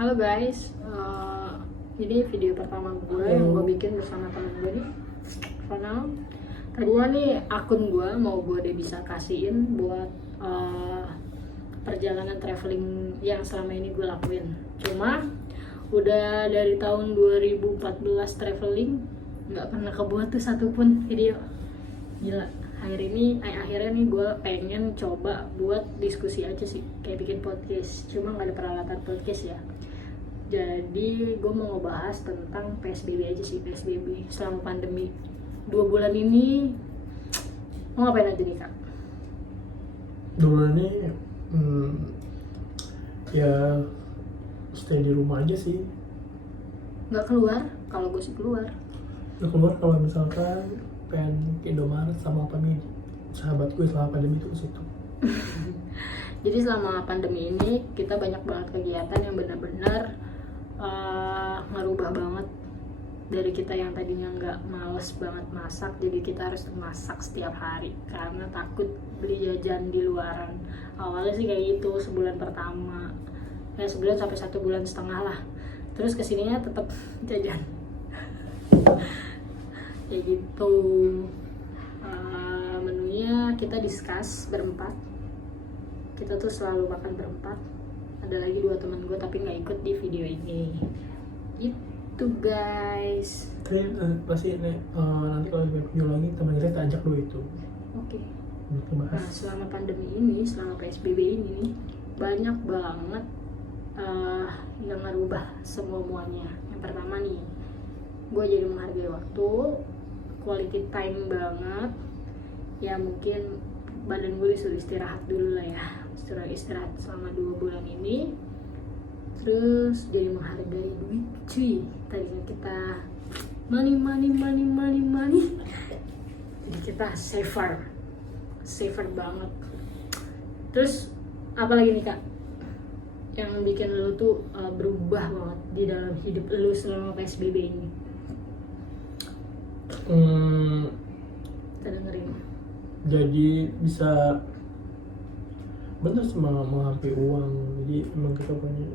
Halo guys, ini video pertama gue yang gue bikin bersama temen gue nih, Ronald. Tadinya nih akun gue mau gue udah bisa kasihin buat perjalanan traveling yang selama ini gue lakuin. Cuma udah dari tahun 2014 traveling nggak pernah kebuat tuh satupun video. Gila, akhirnya nih gue pengen coba buat diskusi aja sih, kayak bikin podcast. Cuma nggak ada peralatan podcast ya. Jadi gue mau ngebahas tentang PSBB aja sih, PSBB selama pandemi 2 bulan ini. Mau ngapain aja nih kak? 2 bulan ini ya stay di rumah aja sih. Nggak keluar? Kalau gue sih keluar. Nggak keluar kalau misalkan pengen ke Indomaret sama sahabat gue selama pandemi itu ke situ. Jadi selama pandemi ini kita banyak banget kegiatan yang benar-benar ngerubah banget dari kita yang tadinya nggak males banget masak, jadi kita harus masak setiap hari karena takut beli jajan di luaran. Awalnya sih kayak gitu sebulan pertama, ya sebulan sampai 1,5 bulan lah. Terus kesininya tetap jajan kayak gitu. Menunya kita discuss berempat, kita tuh selalu makan berempat. Ada lagi 2 teman gue tapi nggak ikut di video ini. Itu guys. Pasti nanti kalau di video lagi teman kita ajak dulu itu. Oke. Untuk bahas. Nah, selama pandemi ini, selama PSBB ini banyak banget yang ngerubah semuanya. Yang pertama nih, gue jadi menghargai waktu, quality time banget. Ya mungkin badan gue disuruh istirahat dulu lah ya, istirahat selama 2 bulan ini. Terus jadi menghargai duit cuy. Tadinya kita money, jadi kita saver banget. Terus apa lagi nih kak yang bikin lu tuh berubah banget di dalam hidup lu selama PSBB ini? Kita dengerin. Jadi bisa bener sih menghargai uang. Jadi emang kita punya,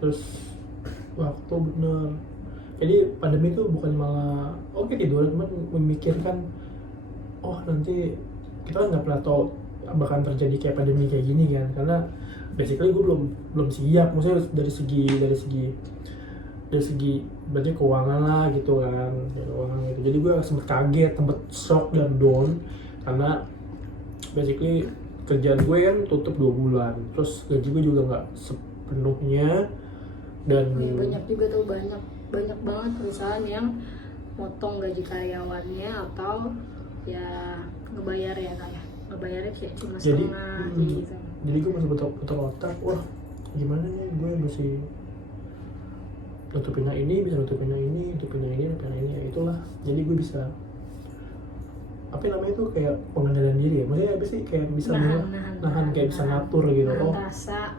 terus waktu bener. Jadi pandemi itu bukan malah oke tidur, cuma memikirkan nanti kita kan nggak pernah tahu bahkan terjadi kayak pandemi kayak gini kan, karena basically gue belum siap, maksudnya dari segi berarti keuangan lah gitu kan, keuangan gitu. Jadi gue sempet kaget, sempet shock dan down karena basically kerjaan gue kan tutup 2 bulan, terus gaji gue juga nggak sepenuhnya. Dan banyak juga tuh, banyak banget perusahaan yang motong gaji karyawannya atau ya ngebayarnya sih cuma setengah gitu. Jadi gue masih putar otak, wah gimana nih gue mesti nutupin ini, bisa nutupin ini, ya itulah. Jadi gue bisa apa namanya itu kayak pengendalian diri ya, maksudnya apa sih, kayak bisa nahan kayak bisa ngatur gitu. Rasa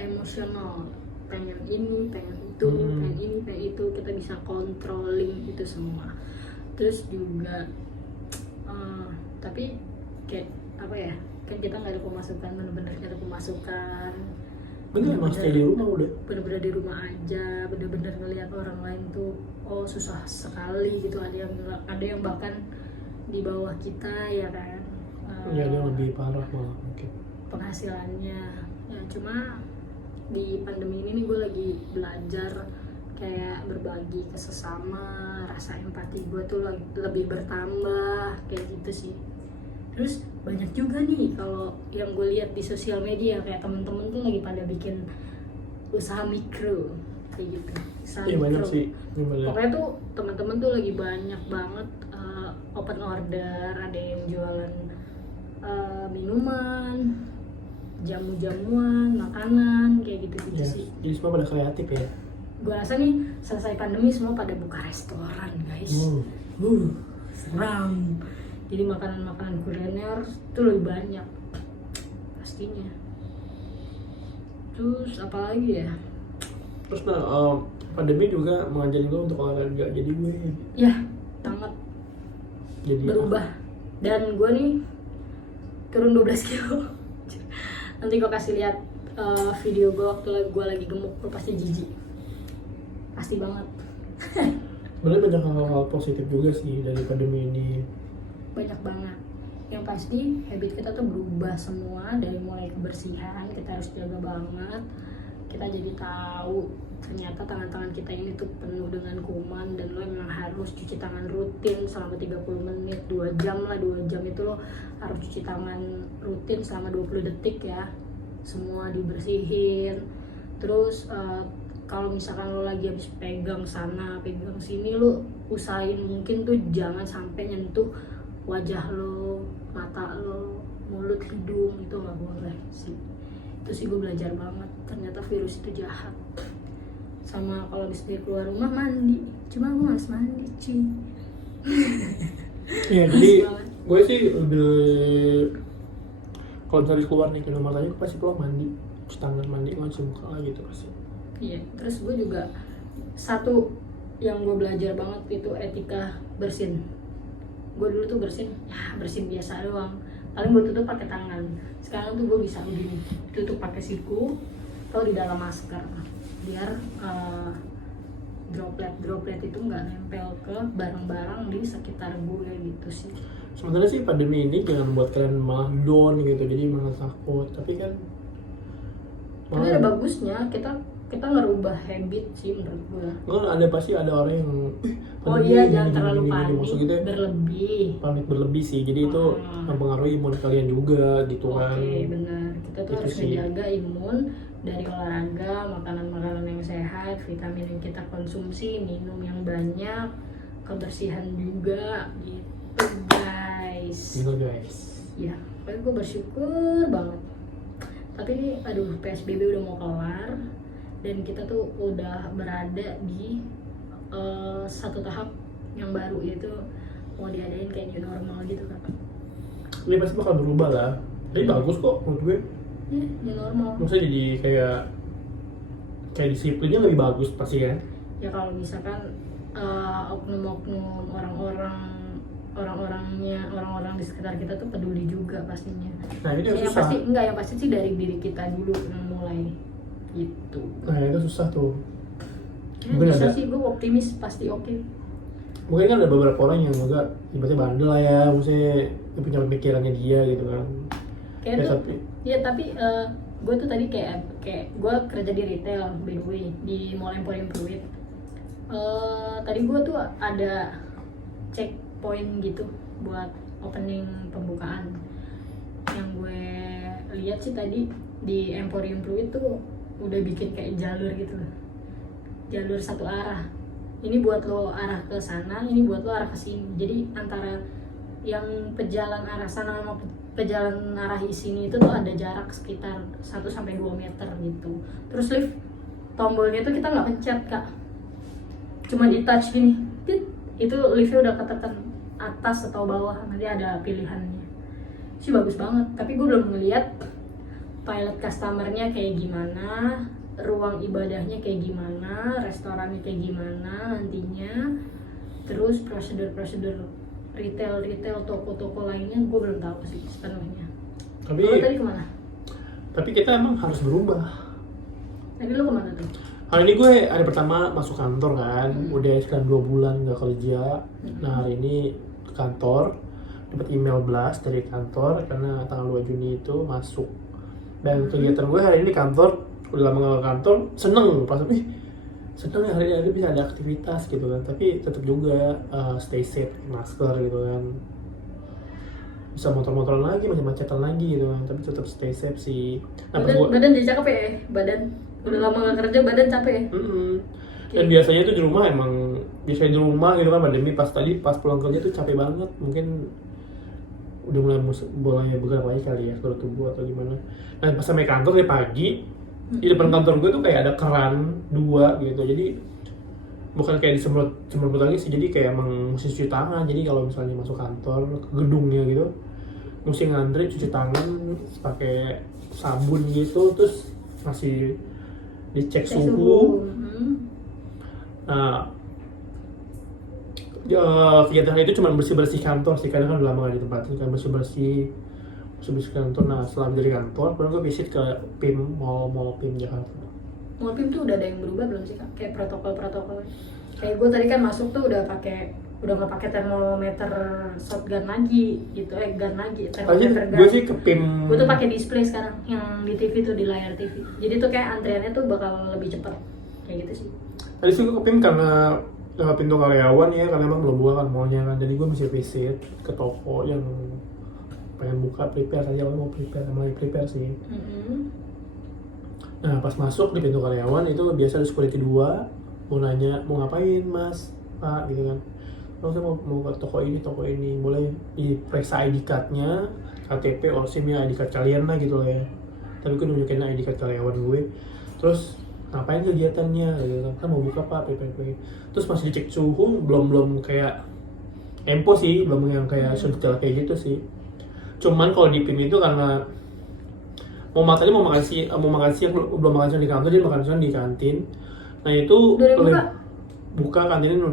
emosional, pengen ini, pengen itu, pengen ini, pengen itu, kita bisa controlling itu semua. Terus juga tapi kayak apa ya, kan kita nggak ada pemasukan, bener-bener nggak ada pemasukan. Bener stay di rumah udah. Bener-bener di rumah aja, bener-bener ngelihat orang lain tuh susah sekali gitu. Ada yang bahkan di bawah kita ya kan. Ya dia lebih parah malah mungkin penghasilannya. Ya cuma di pandemi ini nih gue lagi belajar kayak berbagi ke sesama, rasa empati gue tuh lebih bertambah kayak gitu sih. Terus banyak juga nih kalau yang gue lihat di sosial media, kayak temen-temen tuh lagi pada bikin usaha mikro kayak gitu. Iya banyak sih. Pokoknya tuh temen-temen tuh lagi banyak banget open order, ada yang jualan minuman, jamu-jamuan, makanan kayak gitu-gitu sih. Jadi semua pada kreatif ya. Gue rasa nih selesai pandemi semua pada buka restoran guys. Seram. Jadi makanan-makanan kuliner tuh lebih banyak pastinya. Terus apa lagi ya? Terus pandemi juga mengajarin gue untuk olahraga, jadi gue sangat jadi berubah. Dan gue nih turun 12 kilo. Nanti gue kasih lihat video gue waktu gue lagi gemuk, lo pasti jijik, pasti banget. Sebenarnya banyak hal-hal positif juga sih dari pandemi ini. Banyak banget. Yang pasti habit kita tuh berubah semua, dari mulai kebersihan kita harus jaga banget. Kita jadi tahu ternyata tangan-tangan kita ini tuh penuh dengan kuman, dan lo memang harus cuci tangan rutin selama 30 menit, 2 jam lah, 2 jam itu lo harus cuci tangan rutin selama 20 detik ya. Semua dibersihin. Terus kalau misalkan lo lagi habis pegang sana, pegang sini, lo usahain mungkin tuh jangan sampai nyentuh wajah lo, mata lo, mulut, hidung, itu nggak boleh sih. Itu sih gue belajar banget, ternyata virus itu jahat. Sama kalau habis dari keluar rumah mandi, cuma gue males mandi cuy. Iya, jadi gue sih lebih kalau misalnya keluar nih ke rumah tadi, pasti pulang mandi, cuci tangan, mandi, cuci muka lah gitu pasti. Iya, terus gue juga satu yang gue belajar banget itu etika bersin. Gue dulu tuh bersin biasa doang, paling gue tutup pakai tangan. Sekarang tuh gue bisa begini, tutup pakai siku atau di dalam masker, biar droplet itu nggak nempel ke barang-barang di sekitar gue gitu sih. Sebenarnya sih pandemi ini jangan buat kalian malah down gitu, jadi malah takut. Tapi kan Tapi ada bagusnya, kita ngerubah habit sih menurut gue. kan ada pasti ada orang yang Oh pandemi iya, gini, jangan gini, terlalu gini, panik maksud gitu ya, berlebih. panik berlebih sih, jadi itu mempengaruhi imun kalian juga gitu kan. Oke, benar. Kita tuh Itu harus sih. menjaga imun dari olahraga, makanan-makanan yang sehat, vitamin yang kita konsumsi, minum yang banyak, kebersihan juga gitu guys. Gitu guys. Ya, pokoknya gue bersyukur banget. Tapi aduh, PSBB udah mau kelar dan kita tuh udah berada di satu tahap yang baru, yaitu mau diadain kayak new normal gitu kan. Ini pasti bakal berubah lah. Tapi bagus kok menurut gue. Ya, new normal. Maksudnya jadi kayak disiplinnya lebih bagus pasti kan. Ya kalau misalkan oknum-oknum orang-orang di sekitar kita tuh peduli juga pastinya. Nah itu Ya, yang susah. yang pasti sih dari diri kita dulu yang mulai gitu. Nah itu susah tuh. Ya, Mungkin bisa ada. sih, gue optimis pasti oke. Mungkin kan ada beberapa orang yang juga ibaratnya bandel lah ya, maksudnya dia punya pemikirannya dia gitu kan. Kayak Ya, tuh, tapi ya tapi gue tuh tadi kayak gue kerja di retail by the way, di Mall Emporium Pluit. Tadi gue tuh ada checkpoint gitu buat opening pembukaan. Yang gue lihat sih tadi di Emporium Pluit tuh udah bikin kayak jalur gitu, jalur satu arah. Ini buat lo arah ke sana, ini buat lo arah ke sini. Jadi antara yang pejalan arah sana sama pejalan arah sini itu tuh ada jarak sekitar 1-2 meter gitu. Terus lift tombolnya tuh kita nggak pencet kak, cuma di touch gini, tit, itu liftnya udah ketekan atas atau bawah, nanti ada pilihannya. Sih bagus banget, tapi gue belum ngeliat pilot customernya kayak gimana, ruang ibadahnya kayak gimana, restorannya kayak gimana nantinya, terus prosedur retail toko-toko lainnya gue belum tahu sih sepenuhnya. Lo tadi kemana? Tapi kita emang harus berubah. Tadi lo kemana tuh? Hari ini gue hari pertama masuk kantor kan, udah sekitar 2 bulan gak kerja. Nah hari ini ke kantor, dapat email blast dari kantor karena tanggal 2 Juni itu masuk. Dan kegiatan gue hari ini kantor, udah lama gak ke kantor, seneng pas seneng ya hari ini bisa ada aktivitas gitu kan. Tapi tetap juga stay safe, masker gitu kan. Bisa motor-motoran lagi, macet-macetan lagi gitu kan, tapi tetap stay safe sih. Nah, badan jadi cakep ya, badan udah lama gak kerja, badan capek ya. Dan biasanya tuh di rumah biasanya di rumah gitu kan, pandemi pas pulang kerja tuh capek banget, mungkin udah mulai beberapa kali ya kalau tubuh atau gimana. Nah pas sampai kantor dari pagi, di depan kantor gue tuh kayak ada keran 2 gitu, jadi bukan kayak disemprot lagi sih, jadi kayak emang mesti cuci tangan. Jadi kalau misalnya masuk kantor ke gedungnya gitu, mesti ngantri cuci tangan pakai sabun gitu, terus masih dicek suhu. Nah, kegiatan itu cuma bersih kantor sih, kadang kan udah lama gak di tempat, kan bersih habis kantor. Nah setelah dari kantor kemudian gue visit ke PIM, mall PIM Jakarta. Mall PIM tuh udah ada yang berubah belum sih Kak? Kayak protokol kayak gue tadi kan masuk tuh udah nggak pakai termometer shotgun lagi gitu, gun lagi, termometer gun. Gue sih ke PIM. Gue tuh pakai display sekarang yang di TV tuh, di layar TV. Jadi tuh kayak antriannya tuh bakal lebih cepet kayak gitu sih. Tadi sih gue ke PIM karena lewat pintu karyawan ya, karena emang belum buka kan mallnya kan. Jadi gue mesti visit ke toko yang pengen buka, prepare aja, mau prepare, sama lagi prepare sih. Nah pas masuk di pintu karyawan itu biasa ada security 2, mau nanya mau ngapain mas, pak gitu kan. Saya mau ke toko ini, boleh diperiksa ID cardnya, KTP, OSIM ya, ID card kalian lah gitu lah ya. Tapi gue nunjukin ID card karyawan gue. Terus ngapain kegiatannya gitu kan, mau buka pak, PP. Terus masih dicek suhu, belum kayak empo sih, belum yang kayak sedetail kayak gitu sih. Cuman kalau di PIM itu karena mau makan siang belum makan siang di kantor, jadi makan siang di kantin. Nah itu buka kantinnya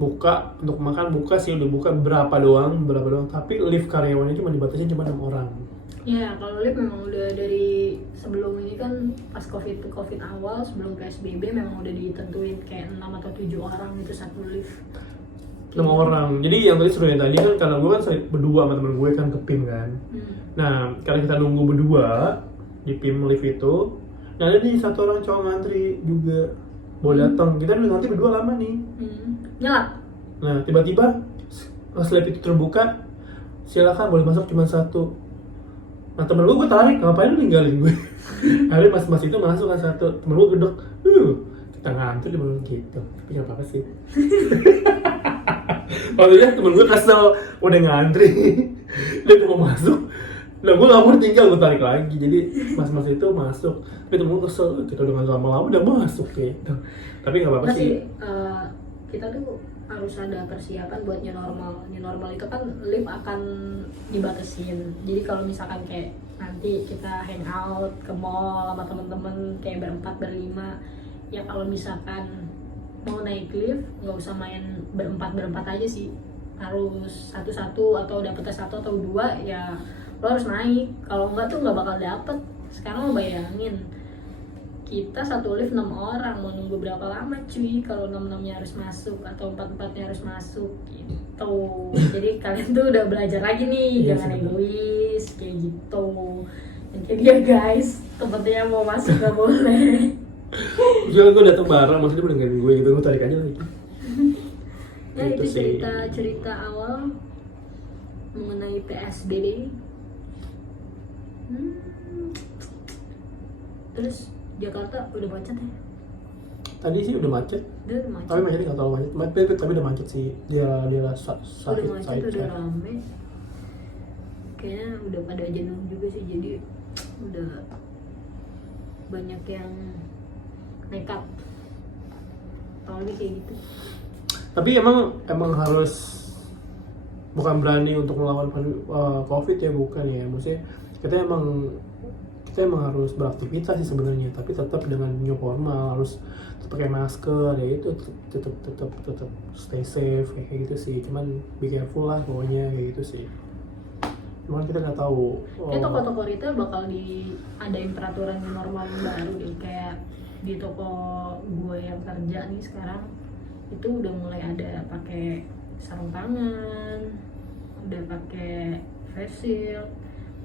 buka untuk makan, buka sih udah buka berapa doang, tapi lift karyawannya cuma dibatasi cuma 6 orang. Ya kalau lift memang udah dari sebelum ini kan, pas covid awal sebelum PSBB memang udah ditentuin kayak 6 atau 7 orang itu satu lift. 6 orang. Jadi yang tadi serunya tadi kan karena gue kan berdua sama temen gue kan ke PIM kan. Nah karena kita nunggu berdua di PIM lift itu, nah ada nih satu orang cowok ngantri juga mau datang. Kita udah nanti berdua lama nih. Nyala. Nah tiba-tiba pas lift itu terbuka, silakan boleh masuk cuma satu. Nah temen gue tarik, ngapain lu ninggalin gue? Akhirnya mas itu masuk kan satu, temen gue gedek, kita ngantri di mana gitu. Tapi gak apa-apa sih. Maksudnya temen gue kesel, udah ngantri, dia mau masuk. Nah gue gak mau tinggal, gue tarik lagi. Jadi mas itu masuk, tapi temen gue kesel, kita udah ngantri lama-lama udah masuk gitu. Tapi gak apa-apa sih. Kita tuh harus ada persiapan buat new normal itu kan lift akan dibatasin. Jadi kalau misalkan kayak nanti kita hangout ke mall sama temen-temen kayak berempat berlima, ya kalau misalkan mau naik lift nggak usah main berempat aja sih, harus satu atau dapetnya 1 atau 2 ya lo harus naik. Kalau nggak tuh nggak bakal dapet. Sekarang lo bayangin kita satu lift 6 orang, mau nunggu berapa lama cuy kalau 6-6-nya harus masuk atau 4-4-nya harus masuk gitu. Jadi kalian tuh udah belajar lagi nih, jangan egois kayak gitu. Dan kayak dia guys, tempatnya mau masuk gak boleh. Jangan gue datang bareng, maksudnya udah nggak gue gitu, gue tarik aja lagi. Ya itu cerita awal mengenai PSBB. Terus Jakarta udah macet ya? Tadi sih udah macet. Tapi macetnya nggak terlalu macet. Tapi udah macet sih. Dia udah macet, udah rame. Kayaknya udah pada jenuh juga sih. Jadi udah banyak yang nekat. Tolong kayak gitu. Tapi emang harus, bukan berani untuk melawan COVID ya, bukan ya. Maksudnya kita emang harus beraktivitas sih sebenarnya, tapi tetap dengan new normal, harus pakai masker ya, itu tetap stay safe kayak gitu sih. Cuman be careful lah pokoknya kayak gitu sih. Cuman kita nggak tahu. Kayak toko-toko retail bakal diadain peraturan new normal baru deh. Kayak di toko gue yang kerja nih sekarang itu udah mulai ada pakai sarung tangan, udah pakai face shield,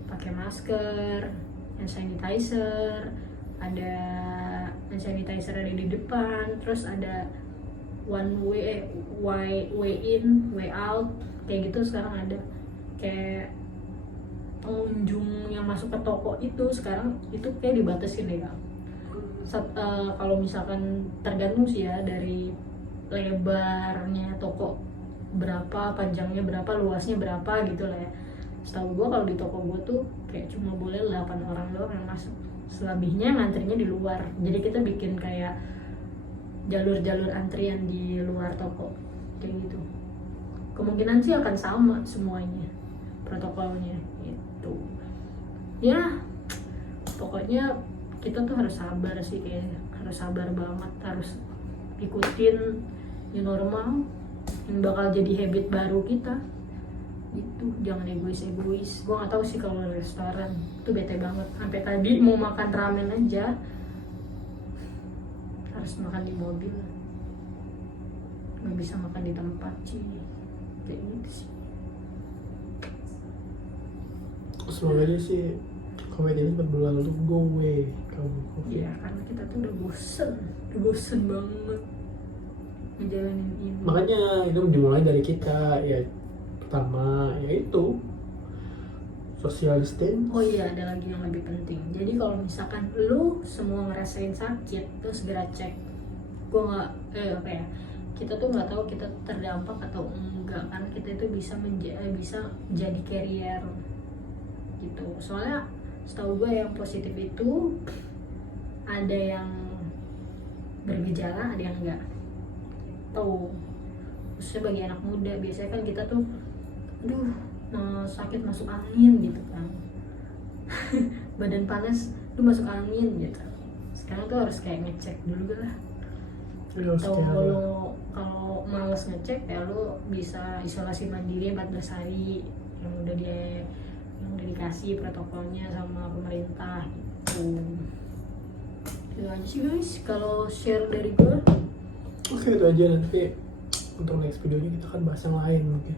pakai masker, hand sanitizer, ada hand sanitizer ada di depan, terus ada one way in, way out, kayak gitu sekarang ada. Kayak pengunjung yang masuk ke toko itu sekarang itu kayak dibatasin deh Kak. Kalau misalkan tergantung sih ya dari lebarnya toko berapa, panjangnya berapa, luasnya berapa gitu lah ya. Setahu gue kalau di toko gue tuh kayak cuma boleh 8 orang doang yang masuk, selebihnya ngantrinya di luar. Jadi kita bikin kayak jalur antrian di luar toko kayak gitu. Kemungkinan sih akan sama semuanya protokolnya gitu ya. Pokoknya kita tuh harus sabar sih, kayak harus sabar banget, harus ikutin new normal yang bakal jadi habit baru kita. itu jangan egois. Gue nggak tahu sih kalau restoran itu bete banget. Sampai tadi mau makan ramen aja harus makan di mobil, nggak bisa makan di tempat sih, kayak gitu sih. Semoga aja sih komedi ini cepat berlalu untuk go away kamu. Ya karena kita tuh udah bosen banget ngejalanin ini. Makanya itu dimulai dari kita ya. Pertama yaitu social distancing. Oh iya, ada lagi yang lebih penting. Jadi kalau misalkan lu semua ngerasain sakit, tuh segera cek. Gue nggak, apa ya? Kita tuh nggak tahu kita terdampak atau enggak, karena kita itu bisa jadi carrier gitu. Soalnya setahu gue yang positif itu ada yang bergejala, ada yang enggak. Tahu? Khususnya bagi anak muda, biasanya kan kita tuh, aduh, sakit masuk angin gitu kan. Badan panas lu masuk angin gitu. Sekarang tuh harus kayak ngecek dulu lah. Atau kalau males ngecek ya lu bisa isolasi mandiri 14 hari yang udah dikasih protokolnya sama pemerintah gitu. Itu aja sih guys kalau share dari gue. Oke, itu aja. Nanti untuk next videonya kita akan bahas yang lain mungkin.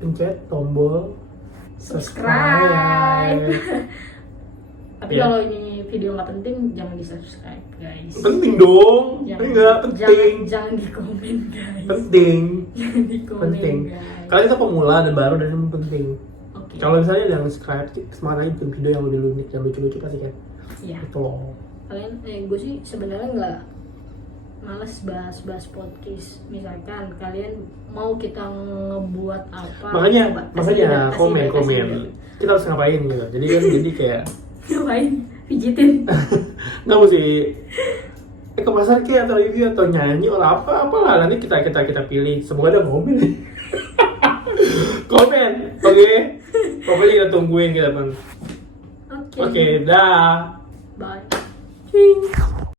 Pencet tombol subscribe. Tapi Ya. kalau ini video nggak penting jangan di subscribe guys. Penting dong. Enggak penting. Jangan di komen guys. Penting. Jangan di komen Penting. guys. Kalian kita pemula dan baru dan ini penting. Oke. Kalau misalnya yang subscribe, semangat aja bikin video yang lebih unik, yang lucu-lucu pasti kan. Iya. Itu loh. Kalian, gue sih sebenarnya nggak males bahas podcast. Misalkan kalian mau kita ngebuat apa? Makanya kasih komen. ide. Kita harus ngapain gitu. Jadi kayak Ngapain? Pijitin. nggak mesti ke pasar kayak atau review atau nyanyi atau apalah nanti kita pilih. Semoga ada mobil. Komen, oke? Pokoknya kita tungguin kita kan. Oke. Oke, dah. Bye.